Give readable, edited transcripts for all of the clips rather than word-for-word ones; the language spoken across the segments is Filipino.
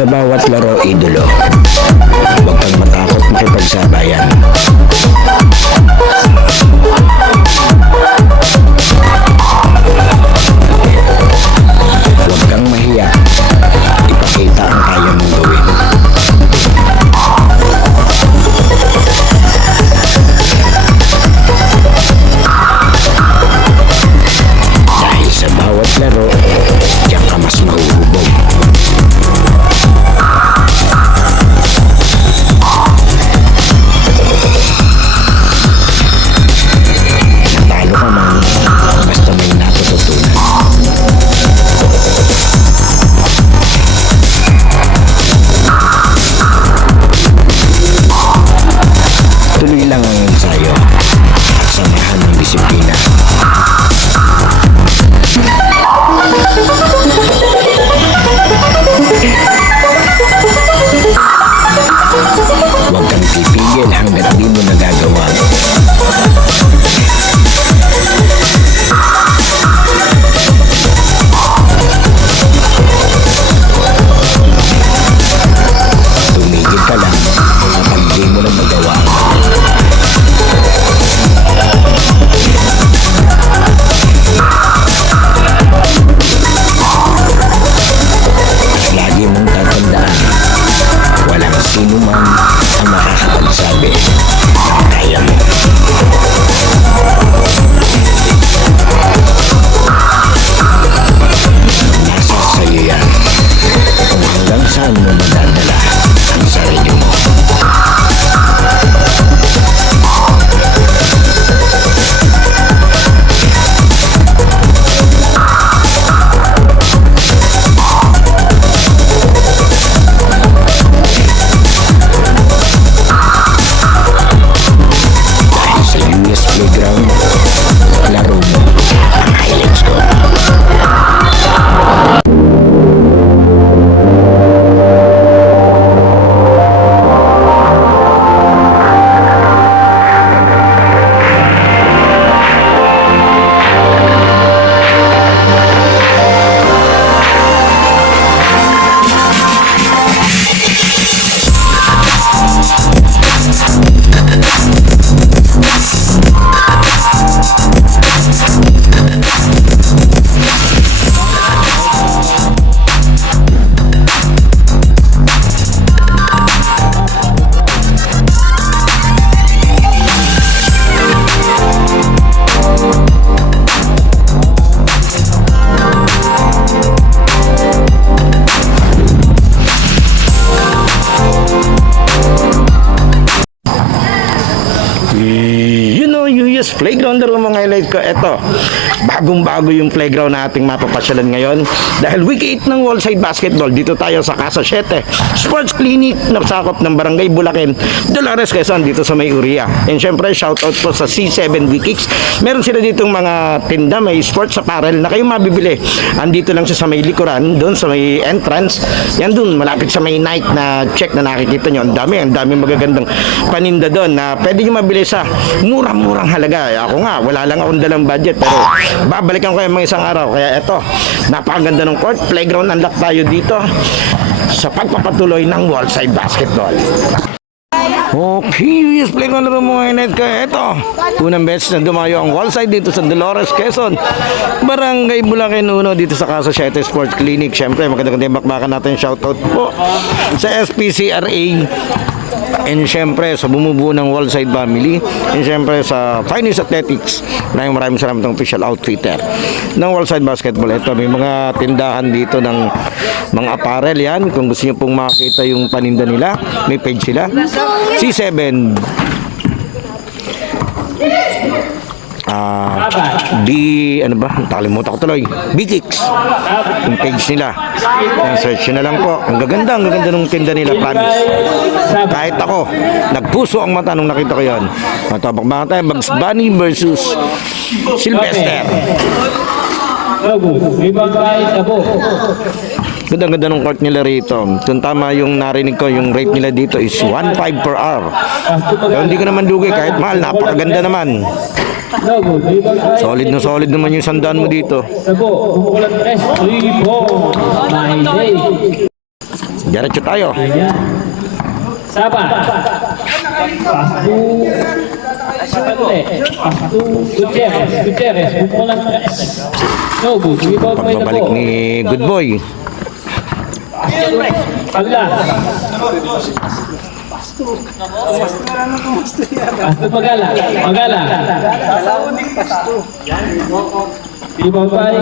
Sa bawat laro, idolo. Huwag kang matakot makipagsabayan. Huwag kang mahiya. Ipakita ang kaya mong gawin. Dahil sa bawat laro, diyan ka mas mahuhubog. Natalo ka man, basta may natututunan. Tuloy lang ang ensayo at samahan ng disiplina. Huwag kang pipigil hanggat di mo nagagawa. Tumigil ka lang kapag di mo na magawa. At lagi mong tatandaan, walang sino man ang makakapagsabi ng kaya mo. Nasa sa'yo yan kung hanggang saan mo madadala ang sarili mo. Dahil sa US Playground, laro mo ang highlights ko. US Playground ng mga highlight ko. Ito, bagong-bago yung playground na ating mapapasyalan ngayon. Dahil week 8 ng Wallside Basketball, dito tayo sa Casa 7 Sports Clinic na sakop ng Barangay Bulacan, Dolores, Quezon, dito sa May Uria. And syempre, shoutout po sa C7 Kicks. Meron sila ditong mga tinda, may sports apparel na kayo mabibili. Andito lang siya sa may likuran, doon sa may entrance. Yan doon, malapit sa may night na check na nakikita nyo. Ang dami magagandang paninda doon na pwede nyo mabili sa murang-murang halaga. Ako nga, wala lang akong dalang budget, pero babalikan ko yung mga isang araw. Kaya eto, napakaganda ng court. Playground unlock tayo dito sa pagpapatuloy ng Wallside Basketball. Okay, yes, playground na mga inet ka. Eto, unang beses na dumayo ang Wallside dito sa Dolores, Quezon, Barangay Bulacan 1, dito sa Casa 7 Sports Clinic. Siyempre, magandang bakbakan natin. Shoutout po sa SPCRA. And syempre sa bumubuo ng Wallside family, and syempre sa Finest Athletics. Maraming salamat ng official outfitter ng Wallside Basketball. Ito, may mga tindahan dito ng mga apparel yan. Kung gusto nyo pong makita yung paninda nila, may page sila, C7 ano ba? Nakalimutan ko tuloy. B-Kicks. Yung page nila. Yan, search nyo na lang po. Ang gaganda ng tinda nila, promise. Kahit ako, nagpuso ang mata nung nakita ko yun. Matapok mga tayo, Bugs Bunny versus Sylvester. Ganda-ganda ng court nila rito. Kung tama yung narinig ko, yung rate nila dito is 1.5 per hour. Pero hindi ko naman dugi, kahit mahal, napakaganda naman. Solid naman yung sandaan mo dito. Diretso tayo. Ayan. Saba. Pasto. Patale. Pasto. Gutierrez. Gutierrez. Bumulang tres. No good. Rebound by the Pagbabalik ball. ni Good Boy. Pagla. Pasto Magala. Magala. Rebound by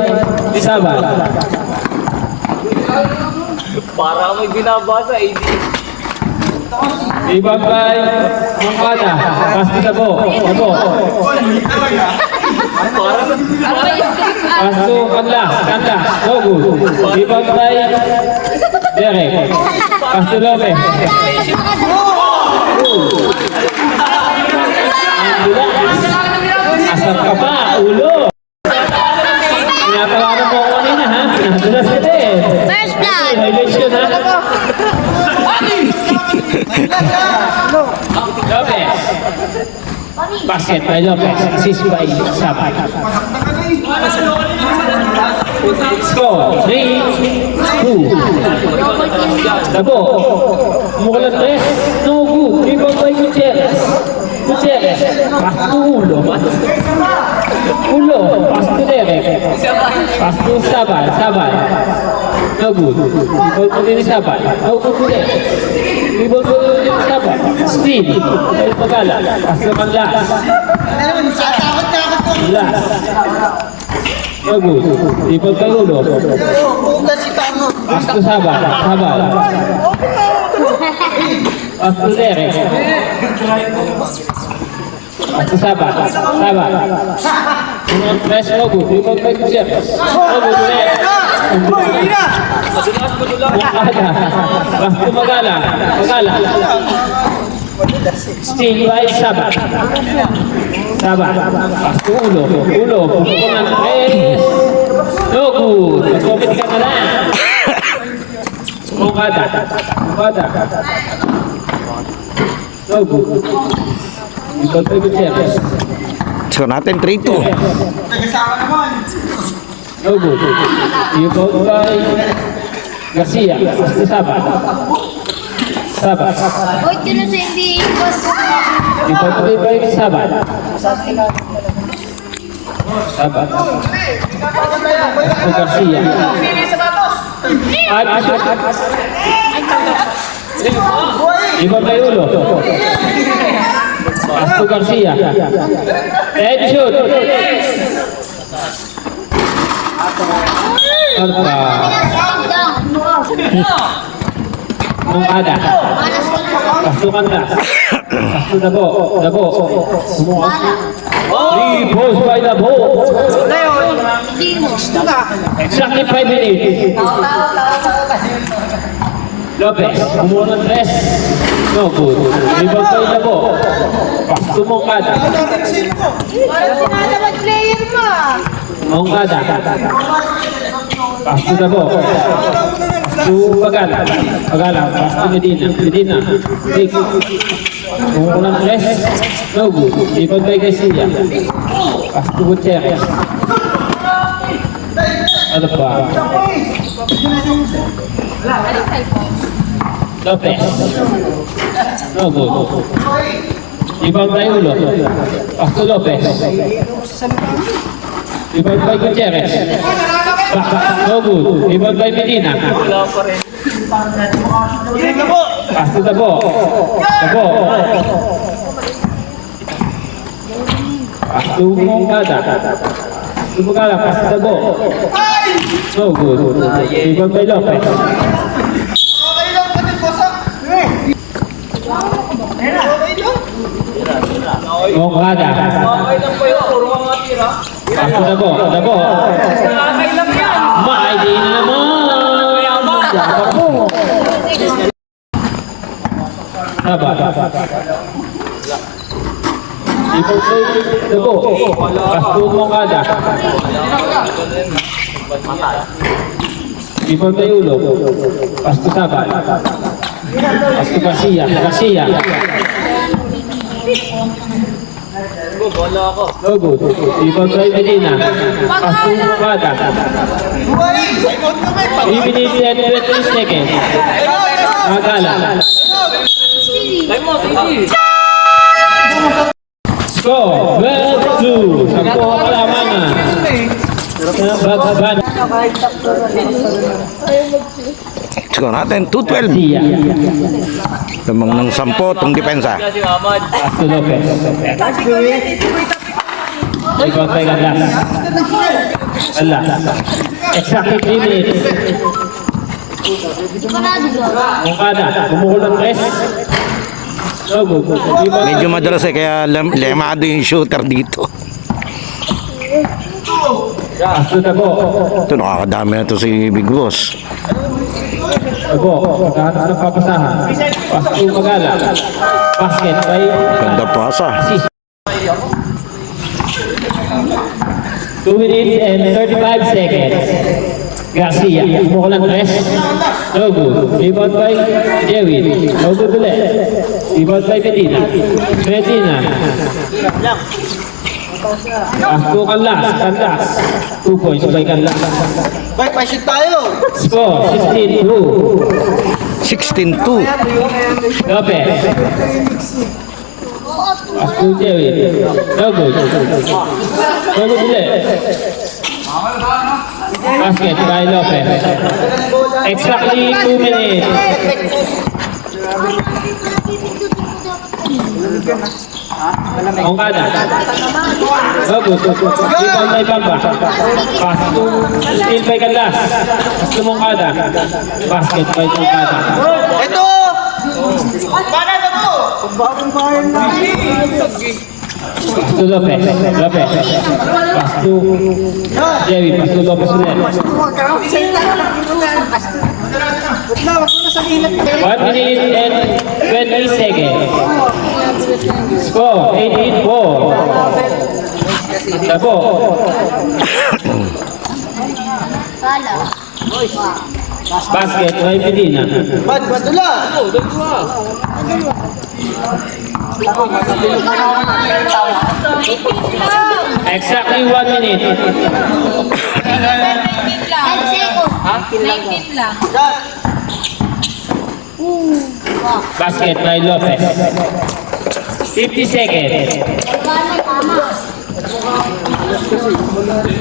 Saba. Para may binabasa, eh. Rebound by Mangkada. Pasto Dabo. Dabo. Pasto Kanla. Kanla. No good. Rebound by Derek. Pasto Lopez. Asar ka pa, ulo. Pinatawaran mo ako kanina, ha? Nadulas ka din. First blood! Highlights yun, ha? Lopez. Basket by Lopez. Assist by Sabay. Score, 3-2. Dabo. Mukha tres. No good. Rebound by Gutierrez. Gutierrez. Pasto ulo. Ulo. Pasto Derek. Pasto Sabay. Sabay. No good. Rebound pa din Sabay. No good ulit. Rebound pa din Sabay. Steal. Dahil Pagala. Pasto Manlas. Manlas. No good. Rebound pa ulo. Pasto Sabay. Sabay. Pasto Derek. Pasto Sabay. Sabay. Tres no good. Rebound pa Gutierrez. No good ulit. Mukada. Pasto Magala. Magala. Steal by Sabay. Sabay. Pasto ulo. Ulo. Pupunan tres. No good. Mag-comment ka na lang. Mukada. Mukada. No good. Ikaw tayo Gutierrez. So natin 3-2. No good. Ikaw by Garcia. Pasto Sabay. Sabay. Huwag yun na sa hindi. Ikaw tayo by Sabay. Sabay. Pasto Garcia. Ikaw tayo ulo. Pasto Garcia. Head shoot. Torta. Mungkada. Pasto Kanda. Pasto Dabo. Dabo. Three balls by Dabo. Exactly 5 minutes. Lopez. Kumuha ng tres. No good. Rebound by Dabo. Pasto Mungkada. Parang sinalamat player mo. Mungkada. Pasto Dabo. Pasto Pagala. Pagala. Pasto Medina. Medina. Big. Kumuha ng tres. No good. Rebound by Garcia. Pasto Gutierrez. Ano pa? Lopez. No good. Rebound by Ulo. Pasto Lopez. Rebound by Gutierrez. No good. Rebound by Medina. Pasto Dabo. Dabo. Pasto Mungkada. Pasto Mungkada. Pasto Dabo. No good. Rebound by Lopez. Mungkada. Okay lang po yun, puro mga tira. Pasto Dabo. Dabo. Okay lang yan. Ma-ID na naman. Dapat mo. Haba. Ipag say Dabo. Pasto Mungkada. Ipag say Ulo. Pasto Sabay. Pasto Garcia. Garcia. Wala ako. No good. Ipag say Medina. Pasto Mungkada. 3 minutes and 20 seconds. Magala. Time mo, sige. Score, 12-2. Sampo ang kalamangan. Bagban. Score natin, 2-12. Sia. Lamang ng 10 itong depensa. Si Mamad. Pasto Lopez. Rebound by Galas. Galas. Exactly 3 minutes. Mungkada. Bumukol ng press. No good. Rebound. Medyo madalas kaya lemado yung shooter dito. Pasto Tabo. Ito, nakakadami na to si Big Boss. Tabo. Pagkahanap ng papasahan. Pasto Magala. Basket by Ganda pasa. 2 minutes and 35 seconds. Garcia, bumukol ng press. No good. Rebound by Jewin. No good ulit. Rebound by Medina. Medina. Pasto Kanlas. Kanlas. 2 points by Kanlas. Bay, pasyon tayo. Score, 16-2. 16-2. Lopez. Pasto Jewin. No good. No good ulit. Basket by Lopez. Exactly 2 minutes. Mongkada. No good. Rebound by Bamba. Pass to steal by Canlas. Pass to Mongkada. Basket by Mongkada. Ito! Para na mo! Bagong bayan na. Pass to Lopez. Lopez. Pass to Jerry. Pass to Lopez ulit. 1 minute and 20 seconds. Score, 18-4. Tabo. Basket by Medina. Bad, badula! Exactly 1 minute. 19 lang. Basket by Lopez. 50 seconds.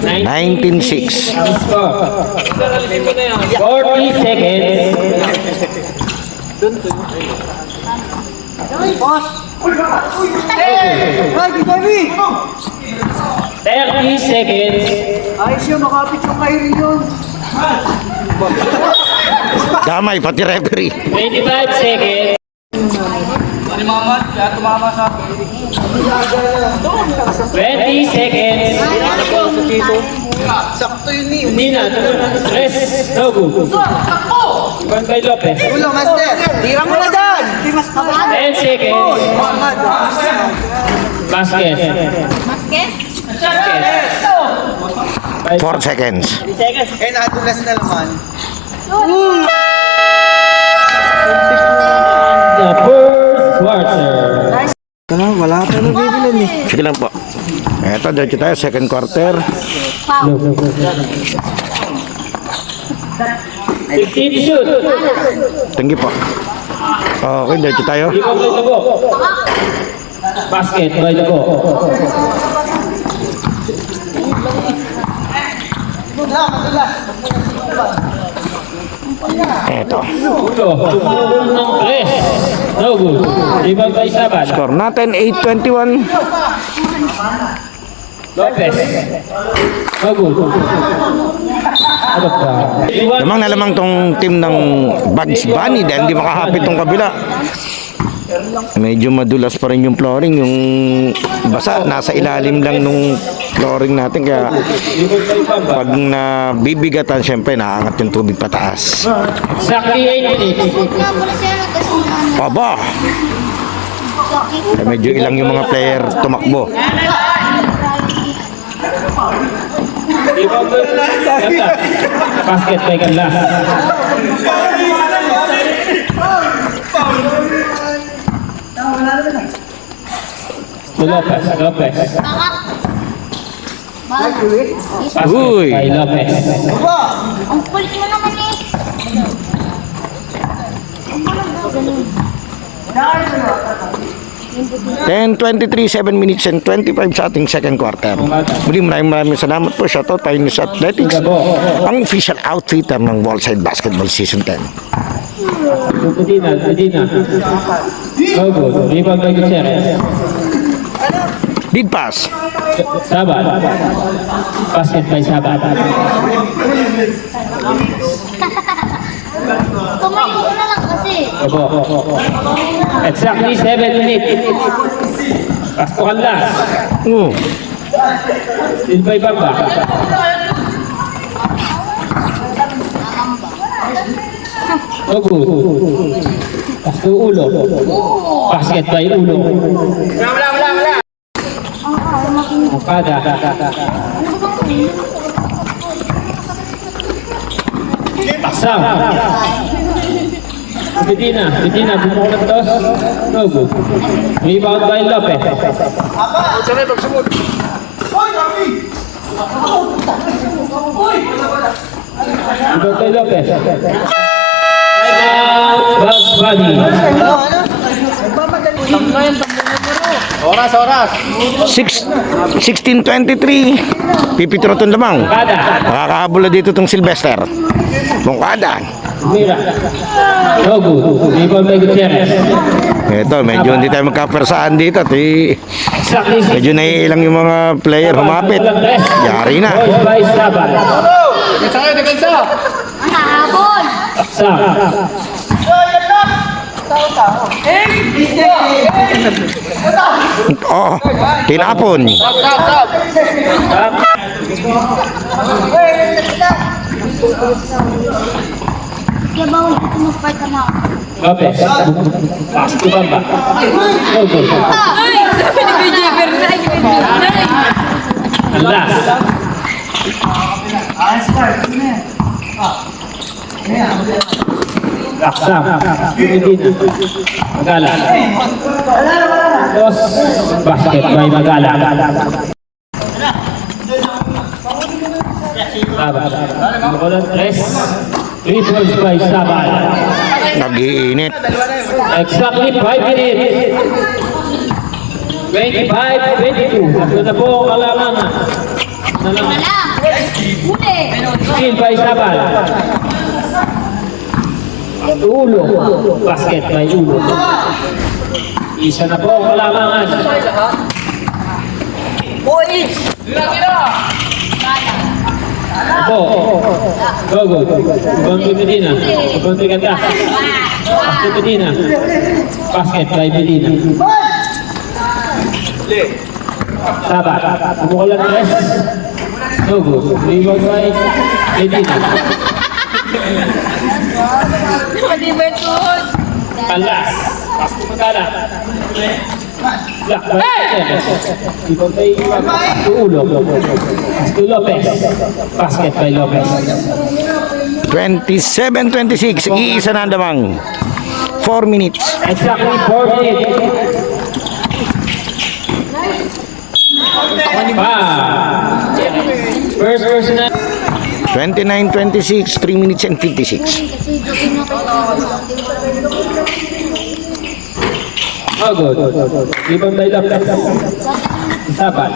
19-6. Score. 40 seconds. Bay, baby! 30 seconds. Ayos yun, makapit yung Kyrie yun. Damay, pati referee. 25 seconds. Ni Mamad, kaya tumama sa 20 seconds. Sakto yun eh. Hindi na. Rest. No good. Rebound by Lopez. Ulo, master. Tira mo na dyan. 10 seconds. Basket. Basket? By 4 seconds. Eh, nadulas na naman. the first quarter. Wala pa na bibilan eh. Sige lang po. Eto, diretso tayo, second quarter. 15 to shoot. Tinggi po. Okay, diretso tayo. Rebound by Tabo. Basket by Tabo. Eto. Ulo. Tumulong ng press. No good. Rebound by Sabal. Score natin, 8-21. Lopez. No good. Ano pa? Lamang na lamang tong team ng Bugs Bunny dahil hindi makahapit tong kabila. Medyo madulas pa rin yung flooring, yung basa, nasa ilalim lang nung flooring natin kaya pag nabibigatan syempre nakaangat yung tubig pataas. Exactly 8 minutes. Nga muna siya nagkasinan. Aba! Eh, medyo ilang yung mga player tumakbo. Rebound by Ganda. Basket by Ganda. To Lopez. Lopez. Basket Uy! by Lopez. Ang kulit mo naman eh. 10:23, 7 minutes and 25 sa ating second quarter. Muli maraming salamat po. Shoutout tayo sa Athletics, ang official outfitter ng Wallside Basketball Season 10. Medina. No good. Rebound by Gutierrez. Lead pass. Sabat. Basket by Sabat. Tumakbo ko na lang kasi. Opo. Exactly 7 minutes. Pasto Kanlas. Still by Bamba. No good. Pasto Ulo. Basket by Ulo. Okada. Aksam. Medina, bumukol ng dos. No good. Rebound by Lopez. Rebound by Lopez. Bugs Bunny. Oras. 16:23. Pipitro-ton lamang. Okada. Makakahabol na dito tong Sylvester. Mungkada. Mira. No good. Rebound by Gutierrez. Ito, medyo hindi tayo magkapersaan dito. Exactly 6 Medyo naiilang yung mga player humapit. Yari na. Boys by Sabat. Nahabol. Aksam. Oh, tinapon. Kaya bawal dito mag-fight ka na. Lopez. Pass to Bamba. No good. Alas. Aksam. Medina. Magala. Dos. Basket by Magala. Sabat. Mukulan 3. 3 points by Sabat. Nag-iinit. Exactly 5 minutes. 25-22. Ito na po ang kalamangan. Wala. Huli. Steal by Sabal. Ulo. Basket by Ulo. Isa na po ang kalamangan. Opo. Go. Ibang Medina. Ibang Ganda. Pasto Medina. Basket by Medina. Sabat. Bumukulan 3. No good. Rebound by Medina. Alas. Pasto Magala. Black by Rebound by Pasto Ulo. Pasto Lopez. Basket by Lopez. 27-26. Iisa na damang. 4 minutes. Exactly 4 minutes. First personal. 29-26. 3 minutes and 56. Kasi gusto na kayo. Oh, good. Rebound by Lopez. Sabat.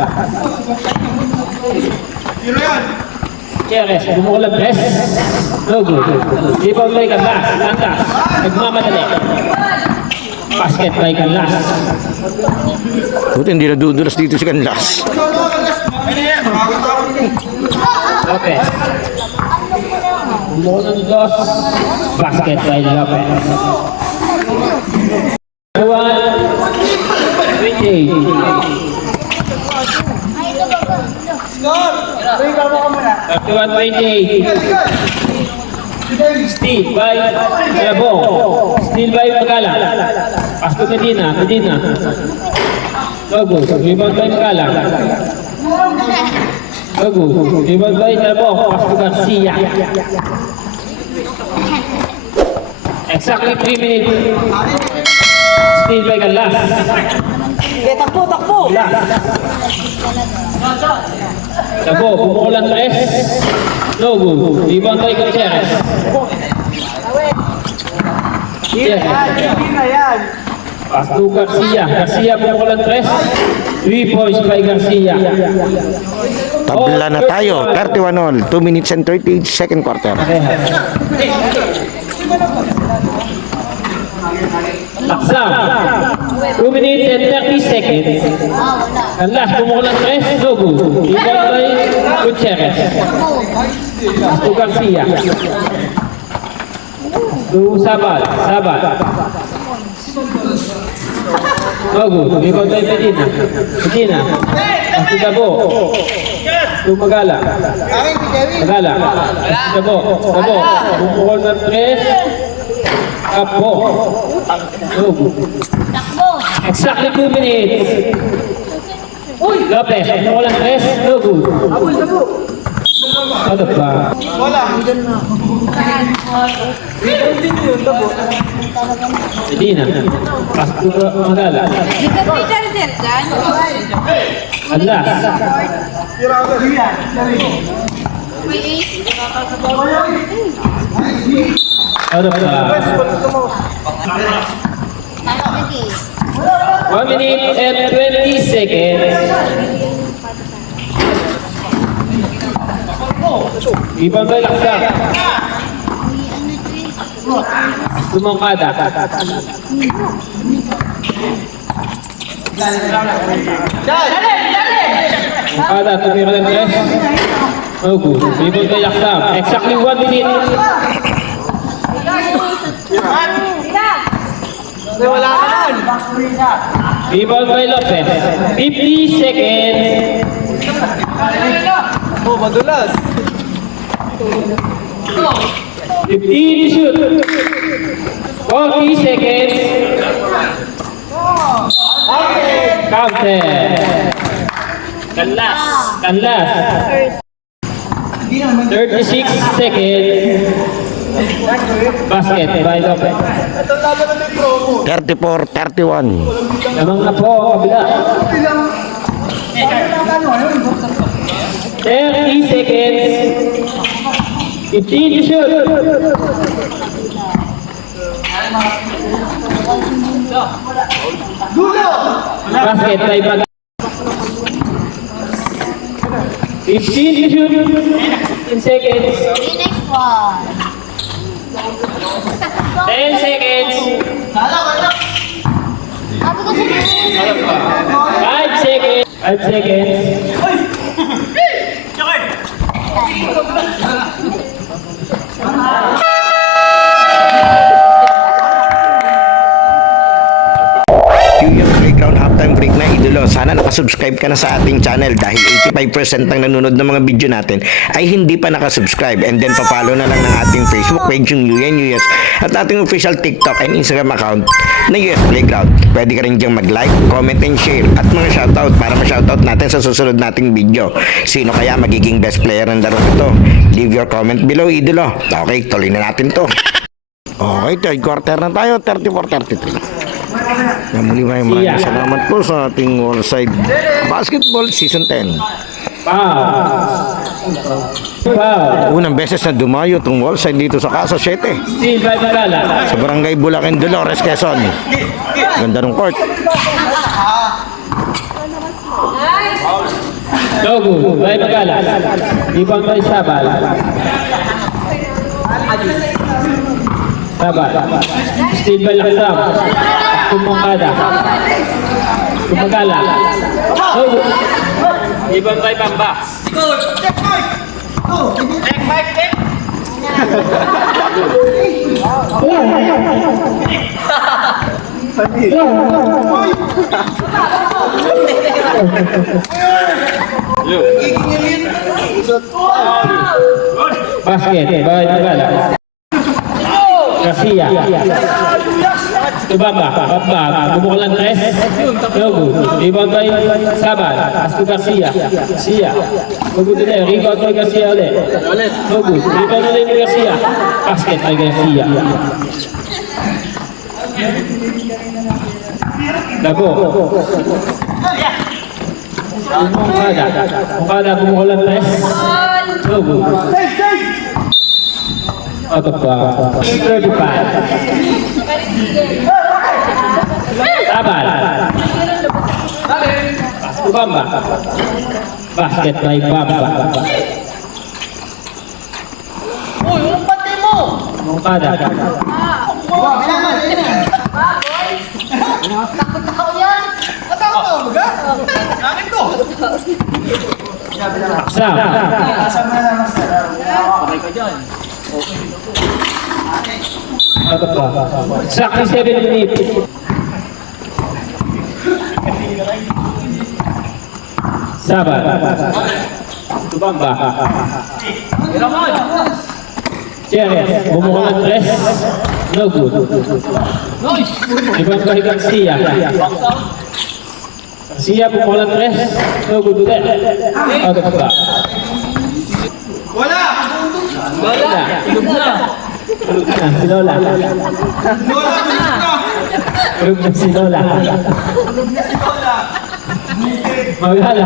Gutierrez, bumukulang 3. No good. Rebound by Canlas. Nagmamadali. Basket by Canlas. Buti hindi nadudulas dito si Canlas. Lopez. Bumukulang 2. Basket by Lopez. 1-28. Score! 31-28. Steal by Labong. Steal by Magala. Pass to Medina. No good. Rebound by Magala. No good. Rebound by Labong. Pass to Garcia. Exactly 3 minutes. Steal by Galas. Takbo! Tabo, bumukulan 3. No good. Rebound by Gutierrez. Gutierrez. Pass to Garcia. Garcia pumukulan 3. 3 points by Garcia. Tabla na tayo. 31 all. 2 minutes and 30 second quarter. Laksam. 2 minutes and 30 seconds. Kanlas, pumukulan 3. No good. Rebound by Gutierrez. Pass to Garcia. To Sabal. Sabal. No good. Rebound by Medina. Medina. Pass to Dabo. To Magala. Magala. Pass to Dabo. Dabo. Pumukul ng 3. Apo. No good. Takbo. Exactly 2 minutes. Lopez, pumukulan 3. No good. Ano ba? Medina. Pass to Magala. Alas. May ace. Ano ba? Tayo lagi. 1 minute and 20 seconds. Ibang ba laksa? Tumangkada. Tumangkada, tumira ng 3. No good. Ibang ba laksa? Exactly 1 minute. Wala ka nun. Rebound by Lopez. 50 seconds. Oh, madulas. 15 to shoot. 40 seconds. Counter. Kanlas. Kanlas. 36 seconds. Basket by Lopez. Itong laban na may promo. 34-31. Lamang na po ang kabila. 30 seconds. 15 to shoot. Basket by Magal. 15 to shoot. 15 seconds. The next one. 10 seconds. Sabi ko sa 5 seconds. 5 seconds. Yung Playground halftime break na idolo. Sana nakasubscribe ka na sa ating channel dahil 85% ng nanonood ng mga video natin ay hindi pa nakasubscribe. And then papalo na lang ng ating Facebook page yung UNUS at ating official TikTok and Instagram account na US Playground. Pwede ka rin diyang mag-like, comment and share at mga shoutout para ma-shoutout natin sa susunod nating video. Sino kaya magiging best player ng laro ito? Leave your comment below, idolo. Okay, tuloy na natin to. Okay, third quarter na tayo, 34-33. Maraming salamat po sa ating Wallside Basketball Season 10. Foul. Unang beses na dumayo itong Wallside dito sa Casa 7 Steal by Magala. sa Barangay Bulacan, Dolores, Quezon. Ganda ng court. No good. By Magala. Rebound by Sabal. Sabal. Steal by Laksam. Tumangkada. Tumagala. No good. Rebound by Bamba. Basket by Magala. Garcia. Bamba. Bumukulan 3. No good. Rebound by Sabal. Pass to Garcia. Garcia. No good ulit. Rebound by Garcia ulit. No good. Rebound ulit ni Garcia. Basket by Garcia. Dabo. Mungkada pumukulan 3. No good. Out of 35. Sabal. Bamba. Basket by Bamba. Uy, yung pati mo! Mongkada. Tao yan. Matao ka, akin to! Sam. Exactly 7 minutes. Sabal. Bamba. Jerez, bumuha ng 3. No good. Ibang kay Garcia. Garcia, bumuha ng 3. No good ulit. Agad ba? Wala! Wala. Tulog na. Tulog na, si Lola. Tulog na si Lola. Magala.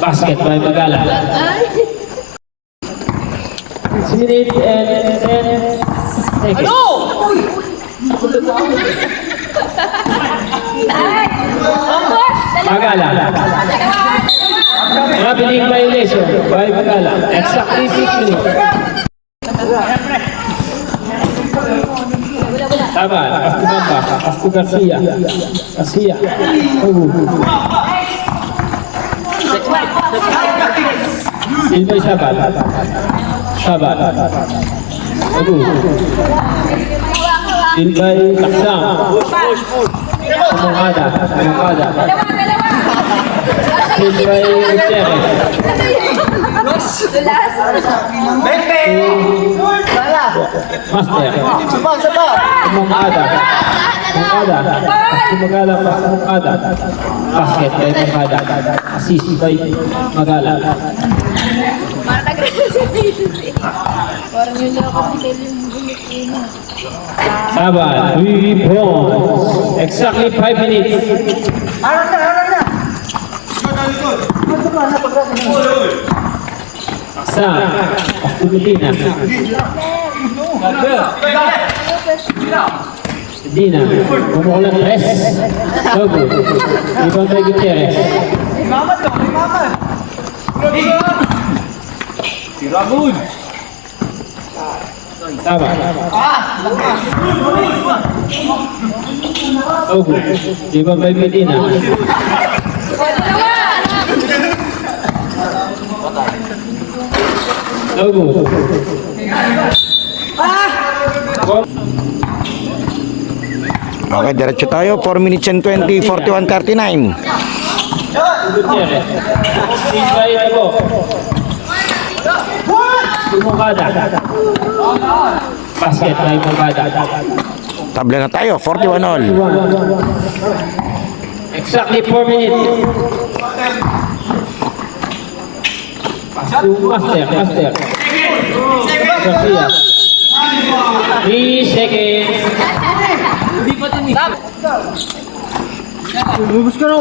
Basket by Magala. 6 minutes and 10 seconds. Magala. Mabiling violation by Magala. Exactly 6 minutes. Tama, Pasto Bamba, Pasto Garcia. Garcia. Silvay Sabal. Sabal. Silvay Taksam. Mongkada. Silvay Gutierrez. Master. Mongkada. Mongkada. Basket by Mongkada. Assist by Magala. Parang yun lang ako yung bulitin. Sabal. 3 points. Exactly 5 minutes. Sam. Medina. Medina. Bumukulan 3. No good. Ibang kay Gutierrez. Tirabun. Sabal. No good. Ibang kay Medina. No good. Okay, diretso tayo. 4 minutes and 20, 41:39. Gutierrez. Silvay Tago. Mongkada. Basket by Mongkada. Tabla na tayo, 41 all. Exactly 4 minutes. Master. Garcia. 3 seconds. Hindi pa tinig. Lumabas ka na,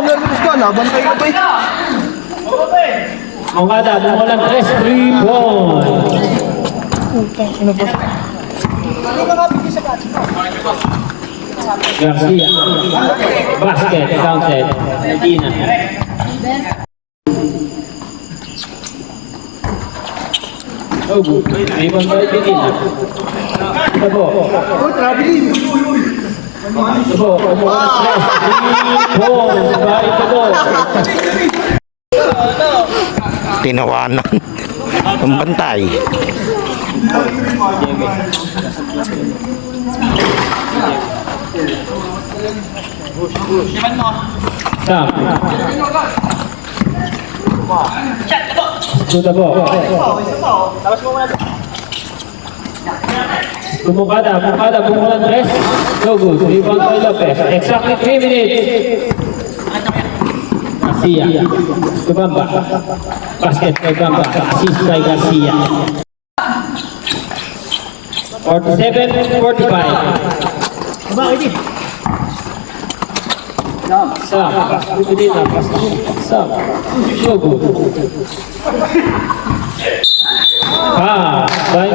nabantay ka pa eh. Mongkada, bumulan 3 points. Garcia. Basket, counted. Medina. Oh, good. Ibang by Medina. Tabo. Tabo, bumulan 3 points by Tabo. Tinawanan. Ang bantay. Sam. Tabo. Mongkada, bumulan 3. No good. Rebound by Lopez. Exactly 3 minutes. Garcia. Bamba. Basket by Bamba. Assist by Garcia. 47-45. Sam. Medina. Sam. No good. By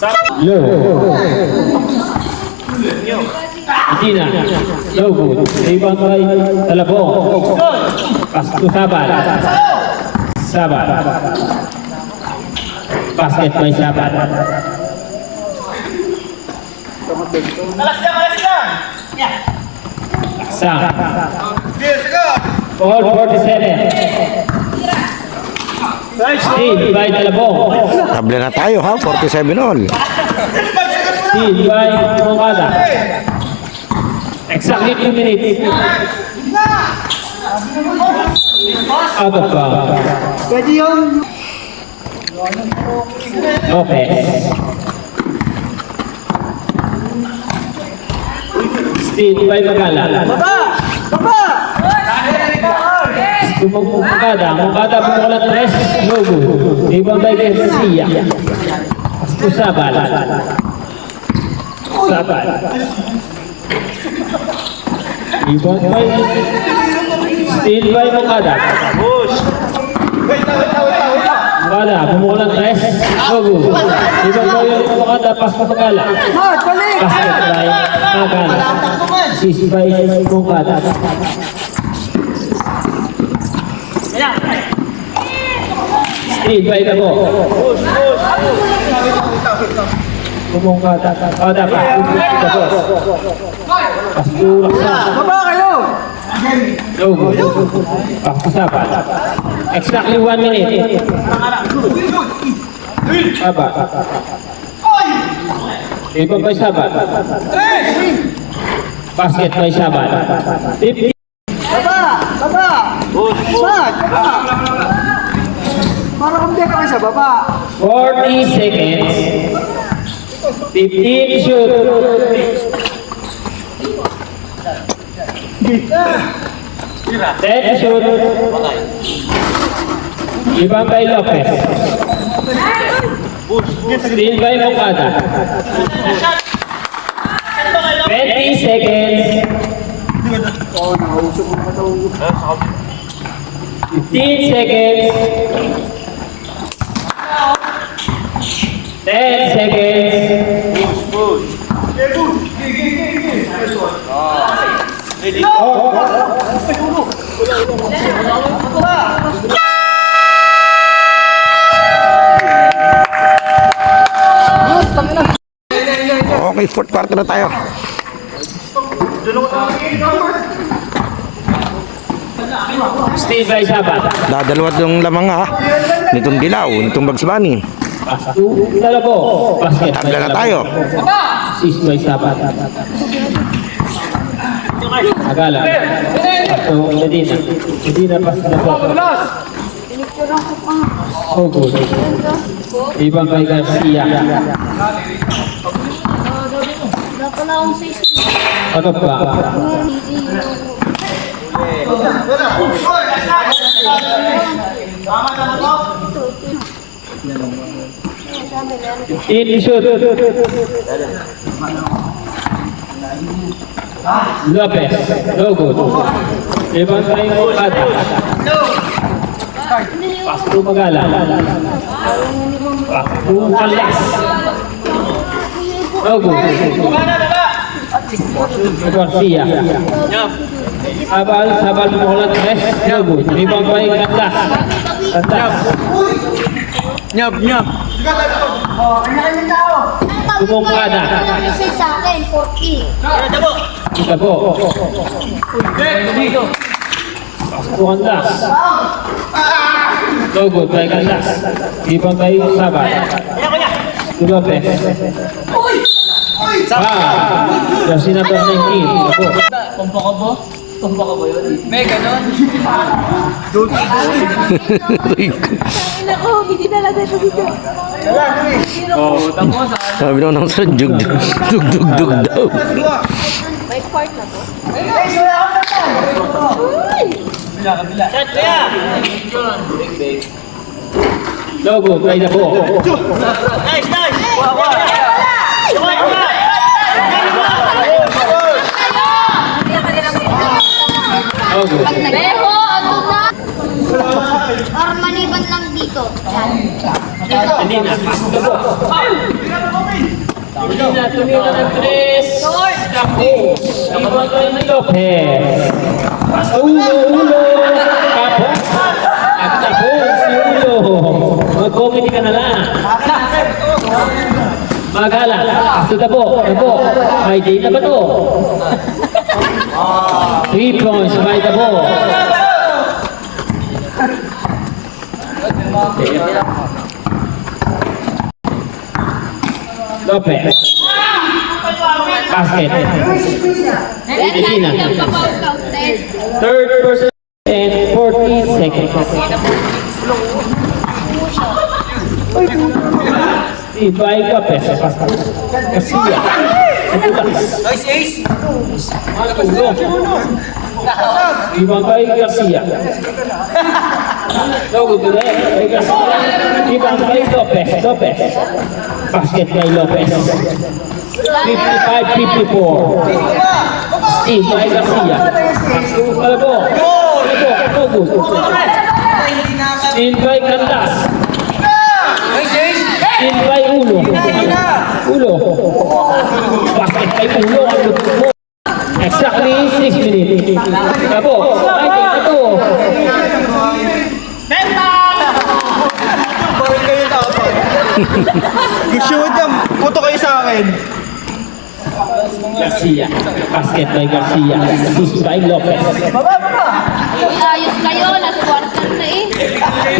Low. Medina. Low good. Rebound by Talabong. Pass to Sabal. Sabal. Basket by Sabal. Sang. 4:47. Steal by Talabong. Table na tayo ha, 47 all. Steal by Mongada. Exactly 2 minutes. Out of bounds. Pwede yun. Lopez. Steal by Magala. Baba! Mongada bumukulat 3. No good. Rebound by Garcia. To Sabal. Sabal. Rebound by Steal by Mongada. Mongada bumukulat 3. No good. Rebound by Mongada. Pass to Magala. Basket by Magala. Assist by Mongada. Steal by Dabo. Mongada. Mongada pa. Dabo. Pass to Laksa. Baba kayo! No good. Pass to Sabal. Exactly 1 minute. Sabal. Rebound by Sabal. Basket by Sabal. 50. Baba! Saan? Para kang deka kayo sa baba. 40 seconds. 15 shoot. 10 shoot. Rebound by Lopez. Steal by Mongada. 20 seconds. 15 seconds. 10 seconds. Okay, fourth quarter na tayo. Steal by Sabal. Dadalawat yung lamang ha. Nitong dilaw, nitong Bugs Bunny. Pass to Talabo. Basket by Table na Talabo. tayo. Assist by Sabal. Agala. Pass to Medina. Medina pass to Talabo. Pinicturean ko pa. Oh, good. Rebound by Garcia. Wala pala akong 16. Out of bounds. In shoot. Lopez. No good. Rebound by Mongada. Pass to Magala. Pass to Kalas. No good. Garcia. Sabal bumukulat 3. No good. Rebound by Kandas. Kandas. Kanya-kanya tao. Mongada. Message sa akin, 40. Ika po. Pass to Kandas. No good by Kandas. Rebound by Sabal. To Lopez. Jersey number 19. Ako. Tumba ka ba yun? May ganon. Ina ko, hindi talaga ito dito. Tapos Sabi naman sa dug daw. May part na to. No good by Dabo. No good. Beho, ano na? Or maliban lang dito. Yan. Medina. Pass to Dabo. Medina, tumira ng 3. Tapos, ibang kay Lopez. Ulo. Tapos, at tapos si Ulo. Mag-comedy ka na lang. Magala, to Dabo. May day na ba to? 3 points by Dabo. Lopez. Basket. Medina. Third person and 40 seconds. Ibay Lopez. Garcia. Nice ace. Matulog. Ibay Garcia. No good to that. Ibay Lopez. Basket by Lopez. 55-54. Steve by Garcia. Palabo. No good. Steve by Candas. Nice ace. Steve by Ulo. Basket by Ulo. Exactly 6 minutes. Palabo. I think ito. Bawal kayo dapat. Gusto mo dyan, puto kayo sa akin. Garcia. Basket by Garcia. Assist by Lopez. Ayos kayo, last quarter na eh.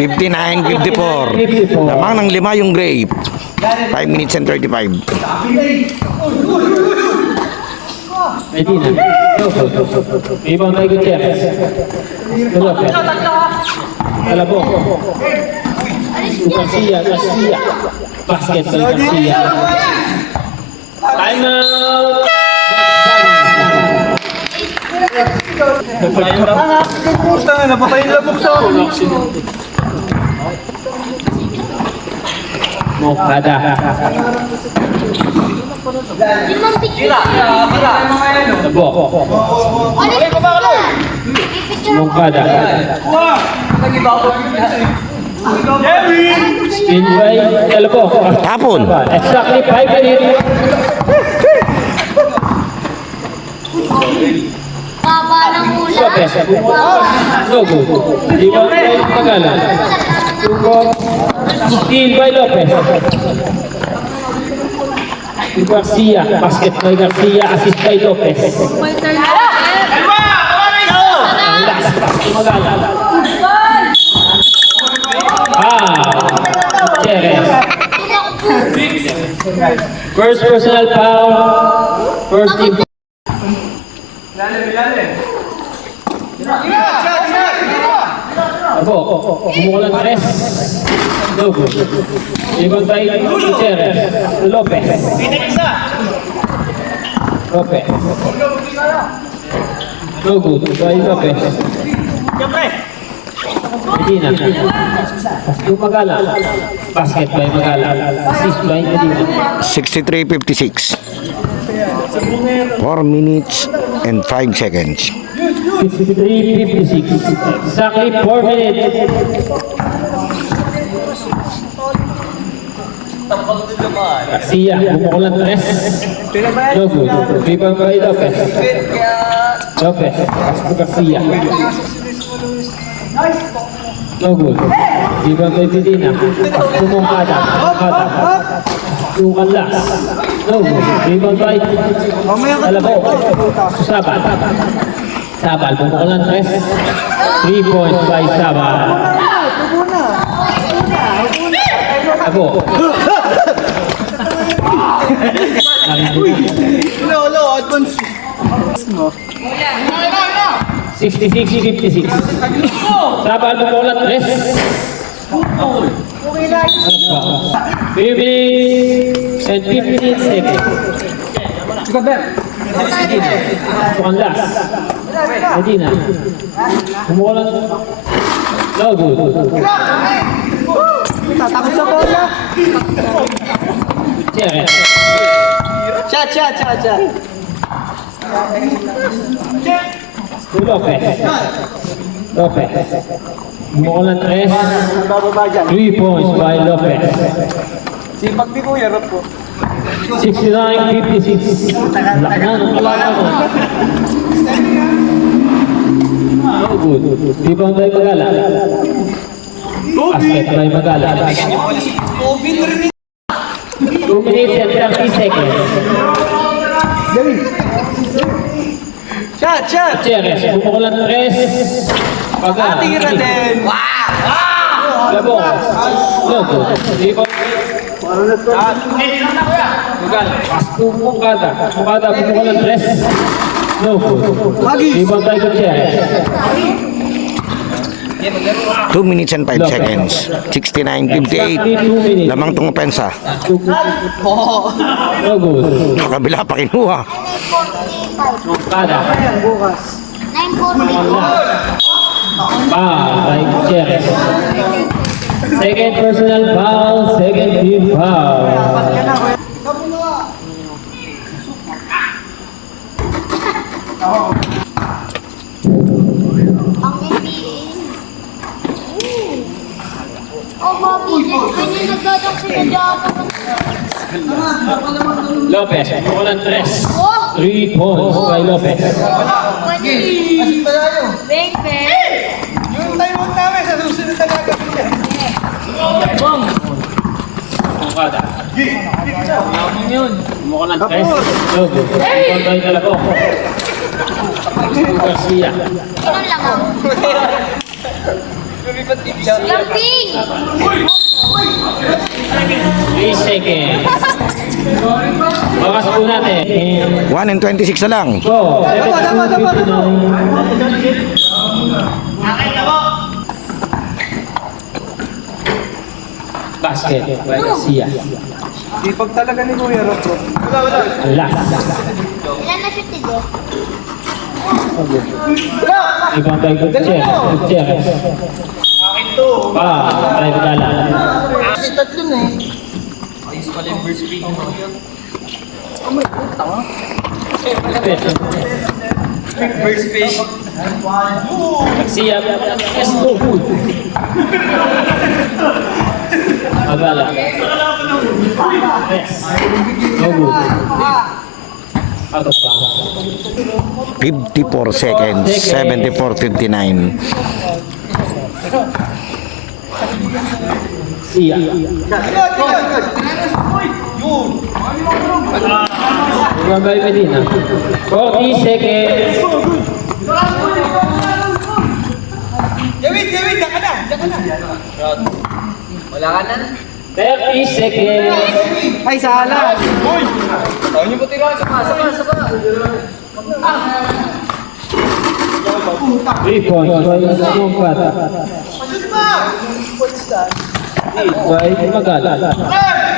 59-54. Lamang ng 5 yung Gray. 5 minutes and 35. Medina. Ibang by Gutierrez. Lopez. Talabong. Garcia. Basket by Garcia. Time out. Puta nga, napatay nila bukso. Mokada. Limang picture. Tabo. Alis ka ba? Picture ako. Mokada. Spin by Talabo. Tapon. Exactly 5 minutes. Baba ng ulan. Lopez. No good. Ibang by Tagala. Steal by Lopez. Garcia. Basket by Garcia. Assist by Lopez. May turn. Magala. Gutierrez. First personal foul. First team. Abo, kumukulang 3. No good. Ibang by Gutierrez. Lopez. No good. By Lopez. Medina. Yung Magala. Basket by Magala. Assist by Medina. 63-56. 4 minutes and 5 seconds. 53-56. Exactly 4 minutes. Garcia, bumukulan 3. No good. Rebound by Lopez. Lopez. Pasco Garcia. No good. Rebound by Medina. Pasco Mongada. Yung Canlas. No good. Rebound by Talabo. Sabal, bumukulan 3. 3 points by Sabal. Abo. 66-56. Sabal, bumukulan 3. 3 minutes and 15 seconds. Canlas. Medina. Bumukulan. No good. Tatakot sa bola. Gutierrez. Chat. Lopez. Bumukulan 3. 3 points by Lopez. Sipag ni Kuya, rap ko. 69-56. Laki na ng kalaban mo. No good. Rebound by Magala. Basket by Magala. 2 minutes and 30 seconds. Shot, shot! Cheres, pumukulan 3. Magala. Tira din! Labo. No good. Rebound. Magala. Pasko Mukada. Mukada pumukulan 3. No good. Rebound by Gutierrez. 2 minutes and 5 seconds. 69-58. Lamang tong opensa. No good. Kabila pa kinuha. Mukada. 9-4. By Gutierrez. Second personal foul. Second team foul. Ang NBA. Oh, Bobby, ganyan nagdadok sila dyan. Lopez, pumukulan 3. Oh! 3 points by Lopez. Pwede. Bang, bang. Yung time out namin sa susunod na gagawin yan. Mukada. Pumukulan 3. No good. Rebound by Dalabong. Garcia. Ilan lang ako? Lamping! 3 seconds. Bakas po natin. 1 and 26 na lang. Go. 7-2-59. Basket by Garcia. Ipag talaga ni Kuya Rob. Last. Ilan na shoot nito? Ibang by Gutierrez. Gutierrez. By Magala. Kasi tatlo na eh. First page. Garcia. Yes, no good. Magala. Yes. No good. Out of bounds. 54 seconds. 74-59. Sia. Ibang by Medina. 40 seconds. David, diyan ka na. Diyan ka na. Wala ka na? 30 seconds. Ay, sala. Tawag niyo po tira. Sapa. 3 points by Mumpat. By Magala.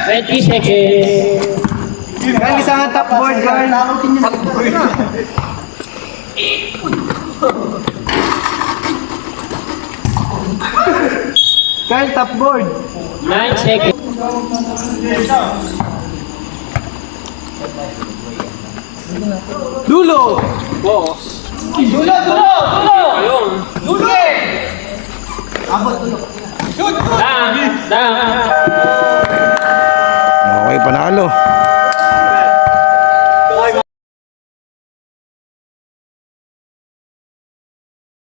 20 seconds. Kaya isa nga top board, Carl. Carl, top board. 9 seconds. Dulo! Dang. Okay, panalo.